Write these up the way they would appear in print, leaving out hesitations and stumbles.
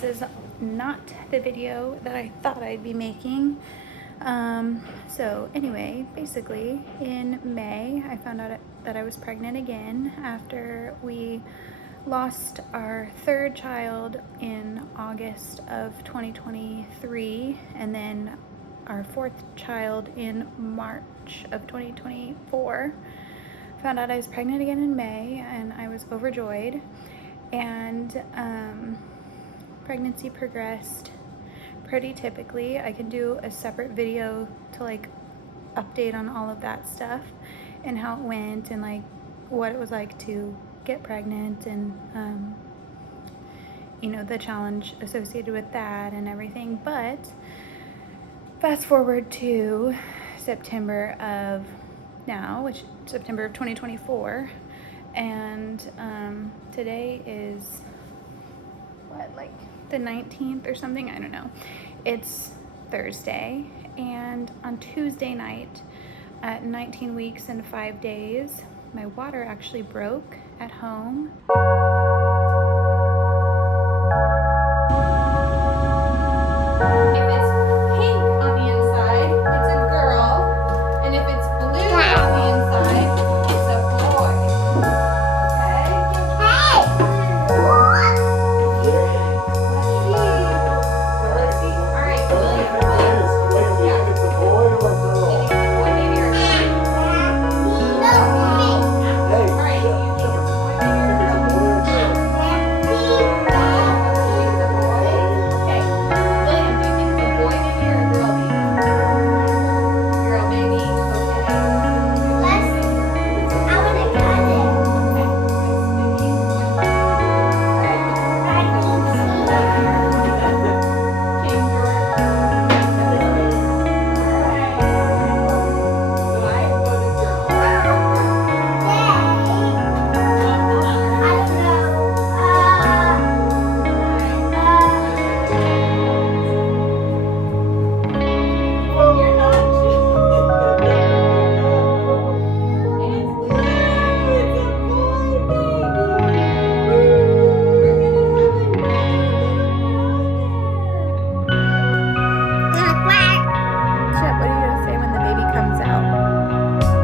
this is not the video that I thought I'd be making. So anyway, basically in May, I found out that I was pregnant again after we lost our third child in August of 2023, and then our fourth child in March of 2024. Found out I was pregnant again in May, and I was overjoyed. And pregnancy progressed pretty typically. I can do a separate video to like update on all of that stuff and how it went and like what it was like to get pregnant and you know, the challenge associated with that and everything. But fast forward to September of now, which September of 2024, and today is what, like the 19th or something, I don't know. It's Thursday, and on Tuesday night at 19 weeks and 5 days, my water actually broke at home. If it's pink on the inside, it's a girl, and if it's blue on the inside, it's a boy. Let's see. All right, William. If it's a boy or a girl. Boy, baby, or girl? Hey, All right, do you think it's a boy, baby, or if it's a girl? boy or a girl. Okay. William, do you think it's a boy baby or a girl baby? Girl baby.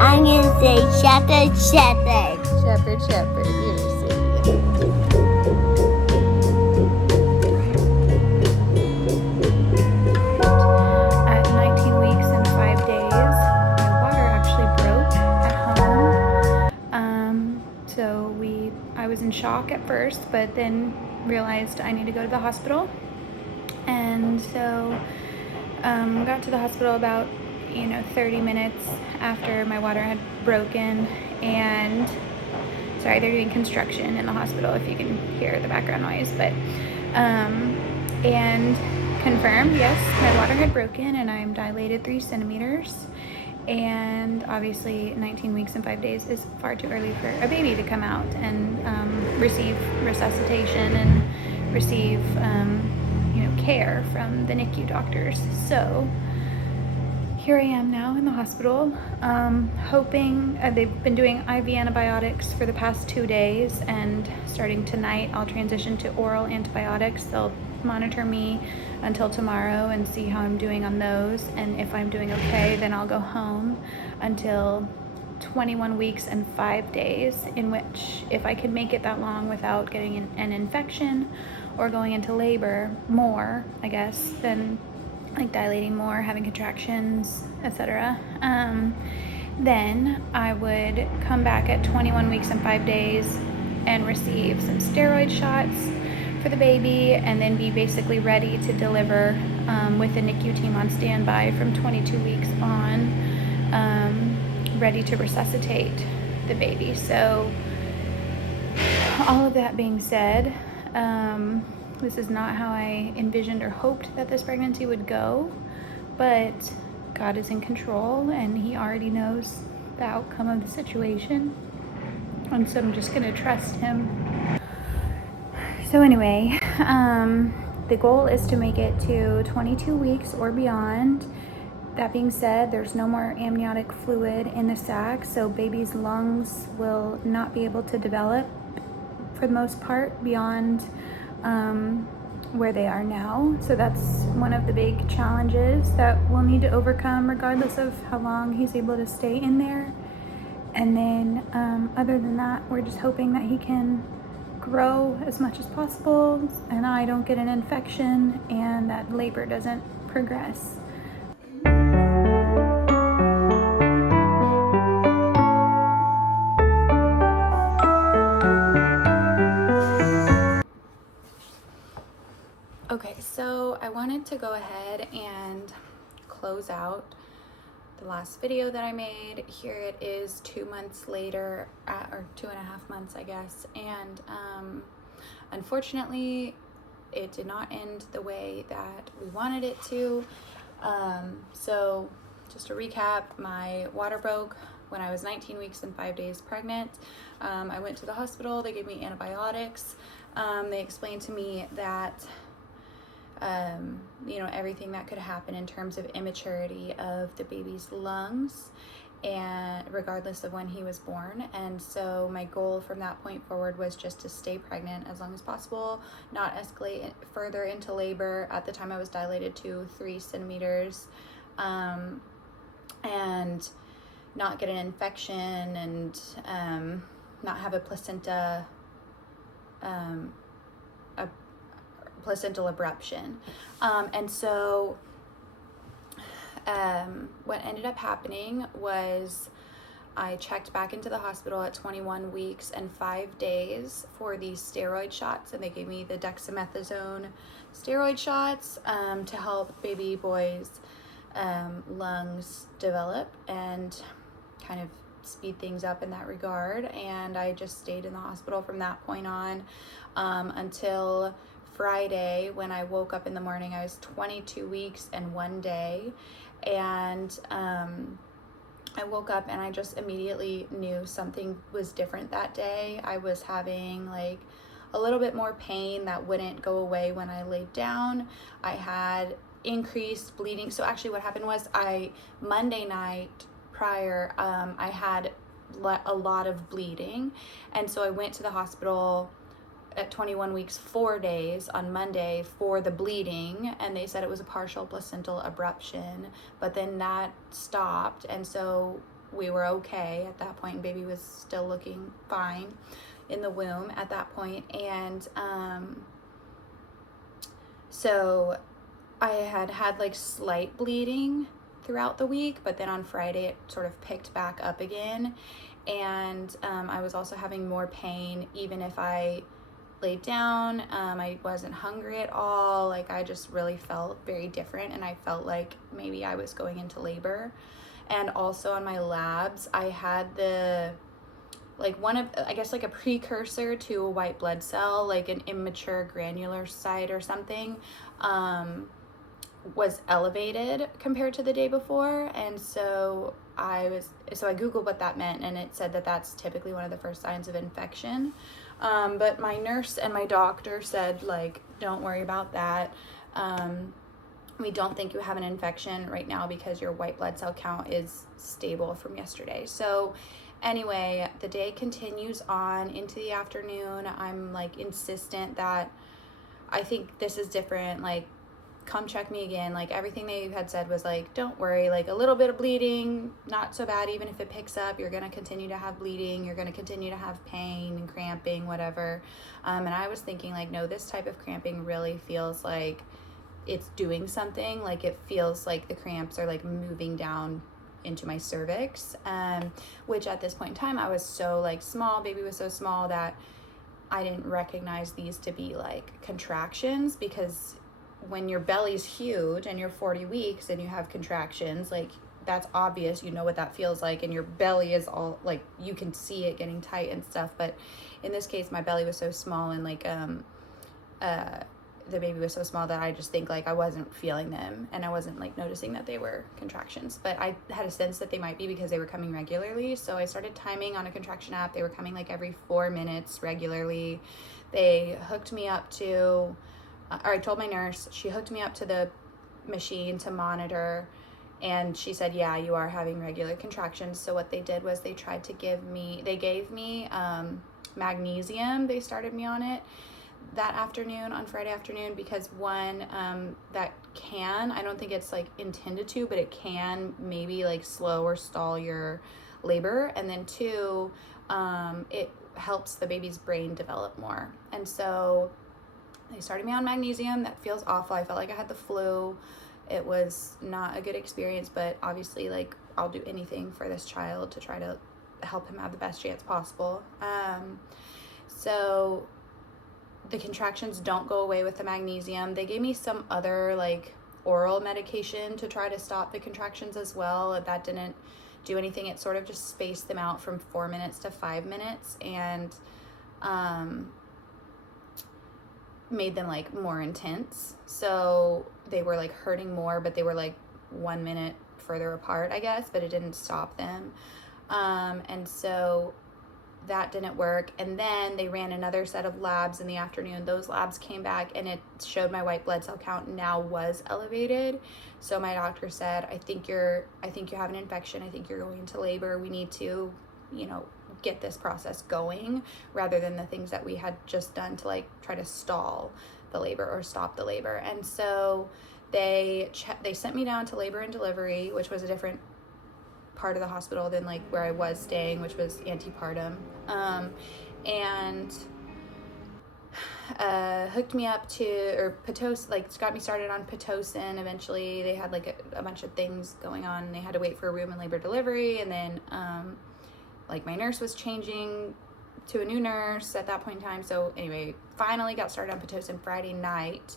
I'm gonna say shepherd, shepherd. Shepherd, shepherd, you're silly. At 19 weeks and 5 days, my water actually broke at home. So I was in shock at first, but then realized I need to go to the hospital. And so got to the hospital about 30 minutes after my water had broken. And sorry, they're doing construction in the hospital if you can hear the background noise, but and confirmed, yes, my water had broken and I'm dilated 3 centimeters. And obviously 19 weeks and 5 days is far too early for a baby to come out and receive resuscitation and receive care from the NICU doctors. So here I am now in the hospital, hoping they've been doing IV antibiotics for the past 2 days, and starting tonight I'll transition to oral antibiotics. They'll monitor me until tomorrow and see how I'm doing on those, and if I'm doing okay, then I'll go home until 21 weeks and 5 days, in which if I can make it that long without getting an infection or going into labor more, I guess, then like dilating more, having contractions, etc. Then I would come back at 21 weeks and 5 days and receive some steroid shots for the baby, and then be basically ready to deliver with the NICU team on standby from 22 weeks on, ready to resuscitate the baby. So all of that being said, this is not how I envisioned or hoped that this pregnancy would go, but God is in control and He already knows the outcome of the situation, and so I'm just gonna trust Him. So anyway, the goal is to make it to 22 weeks or beyond. That being said, there's no more amniotic fluid in the sac, so baby's lungs will not be able to develop for the most part beyond where they are now. So that's one of the big challenges that we'll need to overcome regardless of how long he's able to stay in there. And then other than that, we're just hoping that he can grow as much as possible and I don't get an infection and that labor doesn't progress. Okay, so I wanted to go ahead and close out the last video that I made. Here it is 2 months later, or 2.5 months, I guess. And unfortunately, it did not end the way that we wanted it to. So just to recap, my water broke when I was 19 weeks and 5 days pregnant. I went to the hospital, they gave me antibiotics. They explained to me that you know, everything that could happen in terms of immaturity of the baby's lungs, and regardless of when he was born. And so my goal from that point forward was just to stay pregnant as long as possible, not escalate further into labor. At the time I was dilated to 3 centimeters, and not get an infection, and not have a placental abruption. And so what ended up happening was I checked back into the hospital at 21 weeks and 5 days for these steroid shots, and they gave me the dexamethasone steroid shots to help baby boys' lungs develop and kind of speed things up in that regard. And I just stayed in the hospital from that point on until Friday, when I woke up in the morning. I was 22 weeks and 1 day, and I woke up and I just immediately knew something was different that day. I was having like a little bit more pain that wouldn't go away when I laid down. I had increased bleeding. So actually what happened was Monday night prior, I had a lot of bleeding, and so I went to the hospital at 21 weeks 4 days on Monday for the bleeding, and they said it was a partial placental abruption, but then that stopped, and so we were okay at that point. Baby was still looking fine in the womb at that point. And so I had like slight bleeding throughout the week, but then on Friday it sort of picked back up again. And I was also having more pain even if I laid down. I wasn't hungry at all. Like, I just really felt very different, and I felt like maybe I was going into labor. And also on my labs, I had a precursor to a white blood cell, like an immature granulocyte or something, was elevated compared to the day before. And so I Googled what that meant, and it said that that's typically one of the first signs of infection. But my nurse and my doctor said, like, don't worry about that. We don't think you have an infection right now because your white blood cell count is stable from yesterday. So anyway, the day continues on into the afternoon. I'm like insistent that I think this is different. Like, come check me again. Like, everything they had said was like, don't worry, like, a little bit of bleeding, not so bad. Even if it picks up, you're going to continue to have bleeding, you're going to continue to have pain and cramping, whatever. And I was thinking, like, no, this type of cramping really feels like it's doing something. Like, it feels like the cramps are like moving down into my cervix, which at this point in time, I was so like small, baby was so small that I didn't recognize these to be like contractions, because when your belly's huge and you're 40 weeks and you have contractions, like, that's obvious, you know what that feels like, and your belly is all like, you can see it getting tight and stuff. But in this case, my belly was so small, and like the baby was so small that I just think like I wasn't feeling them, and I wasn't like noticing that they were contractions, but I had a sense that they might be because they were coming regularly. So I started timing on a contraction app. They were coming like every 4 minutes regularly. They hooked me up to or I told my nurse, she hooked me up to the machine to monitor, and she said, yeah, you are having regular contractions. So what they did was they gave me magnesium. They started me on it. that afternoon, on Friday afternoon, because one, I don't think it's like intended to, but it can maybe like slow or stall your labor. And then two, it helps the baby's brain develop more. And so they started me on magnesium. That feels awful. I felt like I had the flu. It was not a good experience, but obviously, like, I'll do anything for this child to try to help him have the best chance possible. So the contractions don't go away with the magnesium. They gave me some other like oral medication to try to stop the contractions as well. That didn't do anything. It sort of just spaced them out from 4 minutes to 5 minutes, and made them like more intense. So they were like hurting more, but they were like 1 minute further apart, I guess, but it didn't stop them. And so that didn't work. And then they ran another set of labs in the afternoon. Those labs came back and it showed my white blood cell count now was elevated. So my doctor said, I think you have an infection. I think you're going into labor. We need to, get this process going, rather than the things that we had just done to like try to stall the labor or stop the labor. And so they sent me down to labor and delivery, which was a different part of the hospital than like where I was staying, which was antepartum, and hooked me up to Pitocin, like got me started on Pitocin. Eventually they had like a bunch of things going on. They had to wait for a room in labor delivery, and then like my nurse was changing to a new nurse at that point in time. So anyway, finally got started on Pitocin Friday night.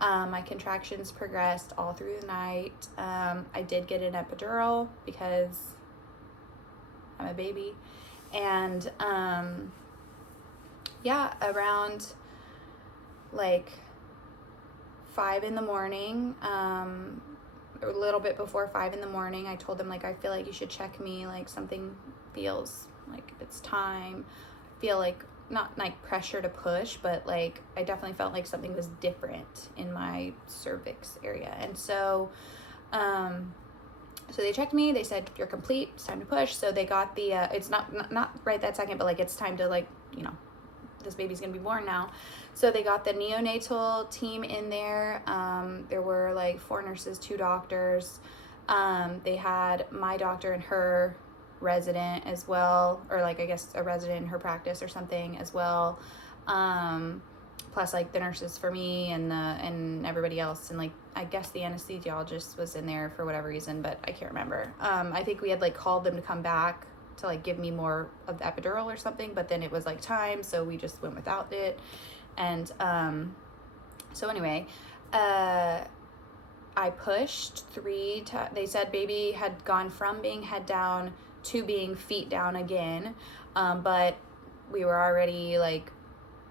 My contractions progressed all through the night. I did get an epidural because I'm a baby. And around like 5 in the morning, a little bit before 5 in the morning, I told them like, I feel like you should check me, like something feels like it's time. I feel like not like pressure to push, but like I definitely felt like something was different in my cervix area. And so so they checked me, they said you're complete, it's time to push. So they got the it's not right that second, but like it's time to like, this baby's gonna be born now. So they got the neonatal team in there. There were like 4 nurses, 2 doctors. They had my doctor and her resident as well, or like I guess a resident in her practice or something as well, plus like the nurses for me and everybody else, and like I guess the anesthesiologist was in there for whatever reason, but I can't remember. I think we had like called them to come back to like give me more of the epidural or something, but then it was like time, so we just went without it. And so anyway, I pushed 3 times. They said baby had gone from being head down to being feet down again, but we were already like,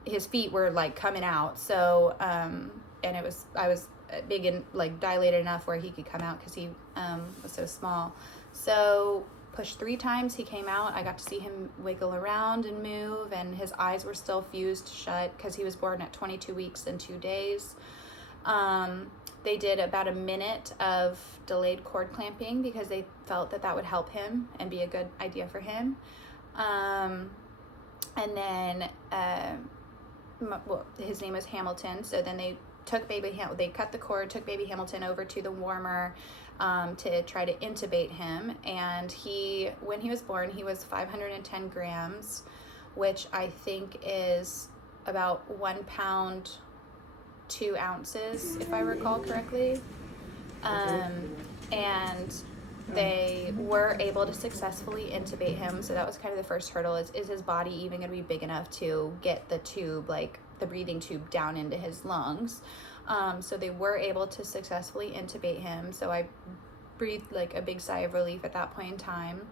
his feet were like coming out. So and I was big and like dilated enough where he could come out because he was so small. So pushed 3 times, he came out. I got to see him wiggle around and move, and his eyes were still fused shut because he was born at 22 weeks and 2 days. They did about a minute of delayed cord clamping because they felt that would help him and be a good idea for him. And then, his name is Hamilton. So then they took they cut the cord, took baby Hamilton over to the warmer to try to intubate him. And when he was born, he was 510 grams, which I think is about 1 pound, 2 ounces, if I recall correctly. And they were able to successfully intubate him. So that was kind of the first hurdle, is his body even going to be big enough to get the tube, like the breathing tube, down into his lungs. So they were able to successfully intubate him. So I breathed like a big sigh of relief at that point in time.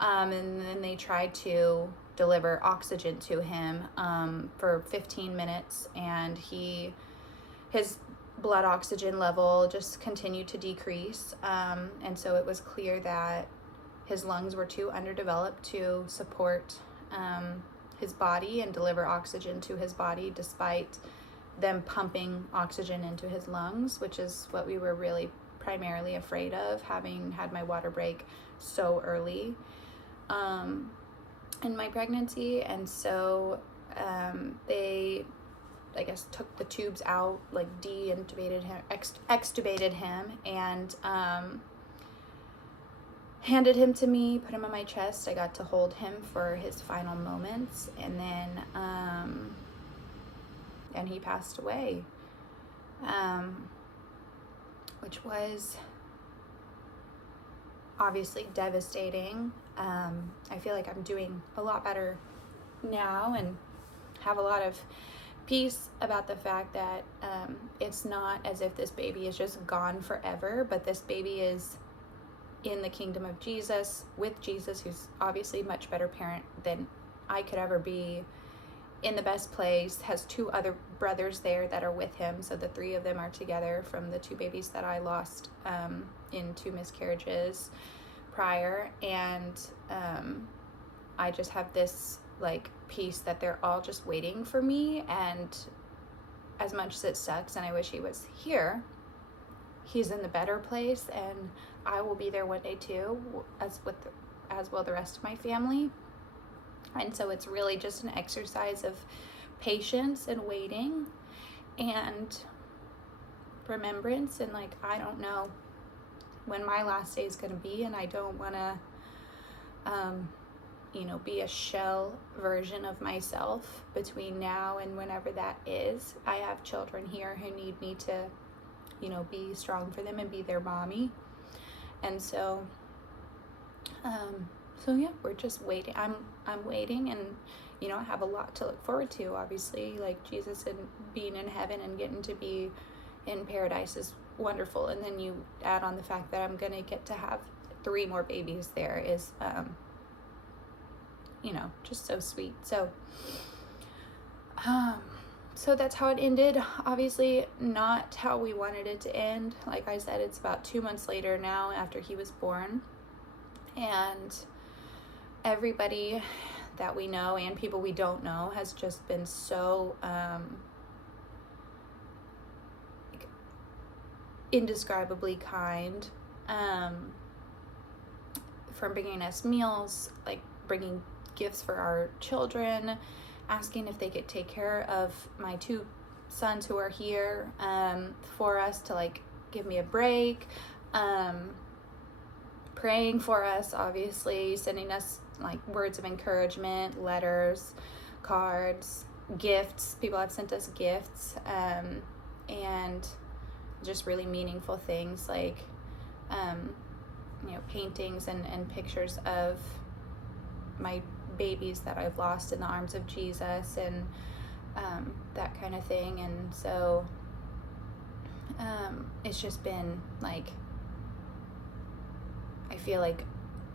And then they tried to deliver oxygen to him for 15 minutes, and his blood oxygen level just continued to decrease. And so it was clear that his lungs were too underdeveloped to support his body and deliver oxygen to his body, despite them pumping oxygen into his lungs, which is what we were really primarily afraid of, having had my water break so early in my pregnancy. And so they I guess, took the tubes out, like de-intubated him, extubated him, and handed him to me, put him on my chest. I got to hold him for his final moments, and then and he passed away, which was obviously devastating. I feel like I'm doing a lot better now and have a lot of peace about the fact that it's not as if this baby is just gone forever, but this baby is in the kingdom of Jesus, with Jesus, who's obviously a much better parent than I could ever be, in the best place, has 2 other brothers there that are with him, so the 3 of them are together from the 2 babies that I lost in 2 miscarriages prior, and I just have this like peace that they're all just waiting for me, and as much as it sucks and I wish he was here, he's in the better place, and I will be there one day too, as well the rest of my family. And so it's really just an exercise of patience and waiting and remembrance, and like, I don't know when my last day is going to be, and I don't want to be a shell version of myself between now and whenever that is. I have children here who need me to be strong for them and be their mommy. And so yeah, we're just waiting. I'm waiting, and I have a lot to look forward to, obviously, like Jesus and being in heaven and getting to be in paradise is wonderful, and then you add on the fact that I'm gonna get to have 3 more babies there is just so sweet. So so that's how it ended. Obviously not how we wanted it to end. Like I said, it's about 2 months later now after he was born, and everybody that we know and people we don't know has just been so indescribably kind, from bringing us meals, like bringing gifts for our children, asking if they could take care of my 2 sons who are here, for us, to like give me a break, praying for us, obviously, sending us like words of encouragement, letters, cards, gifts. People have sent us gifts, and just really meaningful things like paintings and pictures of my babies that I've lost in the arms of Jesus, and that kind of thing. And so it's just been like, I feel like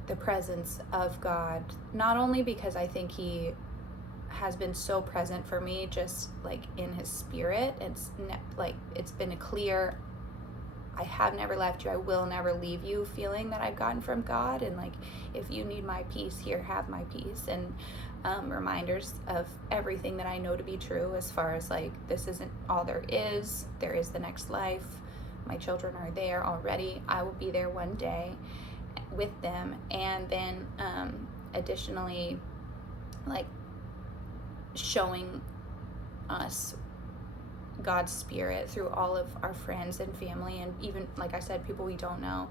the presence of God, not only because I think he has been so present for me, just like in his spirit, it's been a clear, I have never left you, I will never leave you feeling that I've gotten from God, and like, if you need my peace, here, have my peace, and reminders of everything that I know to be true, as far as like, this isn't all there is the next life, my children are there already, I will be there one day with them, and then additionally, like, showing us God's spirit through all of our friends and family, and even, like I said, people we don't know,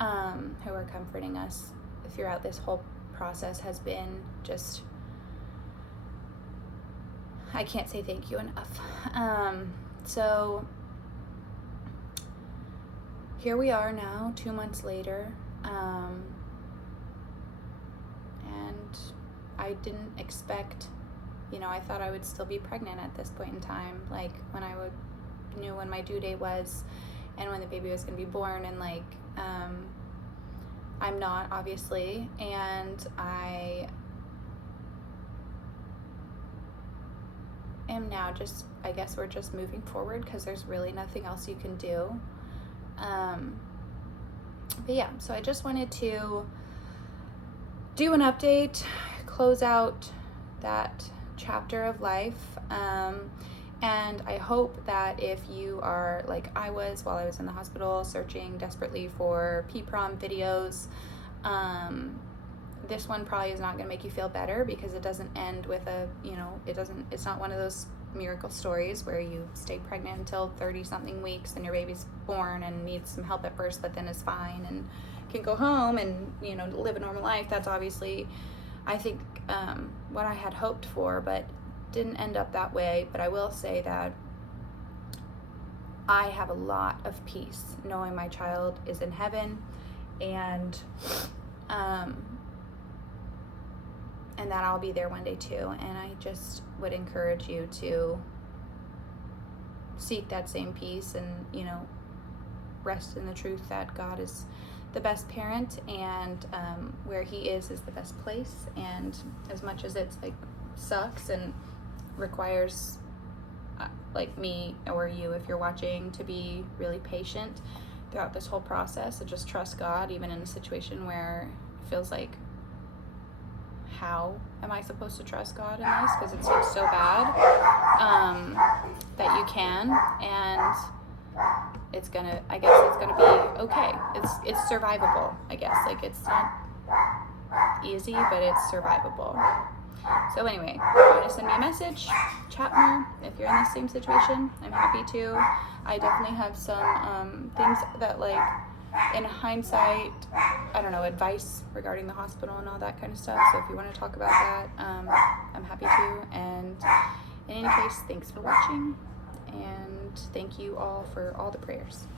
who are comforting us throughout this whole process, has been just, I can't say thank you enough. So here we are now, 2 months later, and I didn't expect, I thought I would still be pregnant at this point in time, like when I knew when my due date was and when the baby was going to be born, and like I'm not, obviously, and I am now just, I guess we're just moving forward because there's really nothing else you can do. But yeah, so I just wanted to do an update, close out that chapter of life, and I hope that if you are like I was while I was in the hospital searching desperately for PPROM videos, this one probably is not going to make you feel better, because it doesn't end with a, it's not one of those miracle stories where you stay pregnant until 30-something weeks and your baby's born and needs some help at first, but then is fine and can go home and, you know, live a normal life. That's obviously, I think, what I had hoped for, but didn't end up that way. But I will say that I have a lot of peace knowing my child is in heaven, and that I'll be there one day too. And I just would encourage you to seek that same peace and, you know, rest in the truth that God is the best parent, and where he is the best place. And as much as it's like sucks and requires like me or you, if you're watching, to be really patient throughout this whole process and just trust God, even in a situation where it feels like, how am I supposed to trust God in this? Because it seems so bad, that you can, and it's gonna be okay. It's survivable, I guess. Like, it's not easy, but it's survivable. So anyway, if you want to send me a message, chat more. If you're in the same situation, I'm happy to. I definitely have some things that, like, in hindsight, I don't know, advice regarding the hospital and all that kind of stuff. So if you want to talk about that, I'm happy to. And in any case, thanks for watching, and thank you all for all the prayers.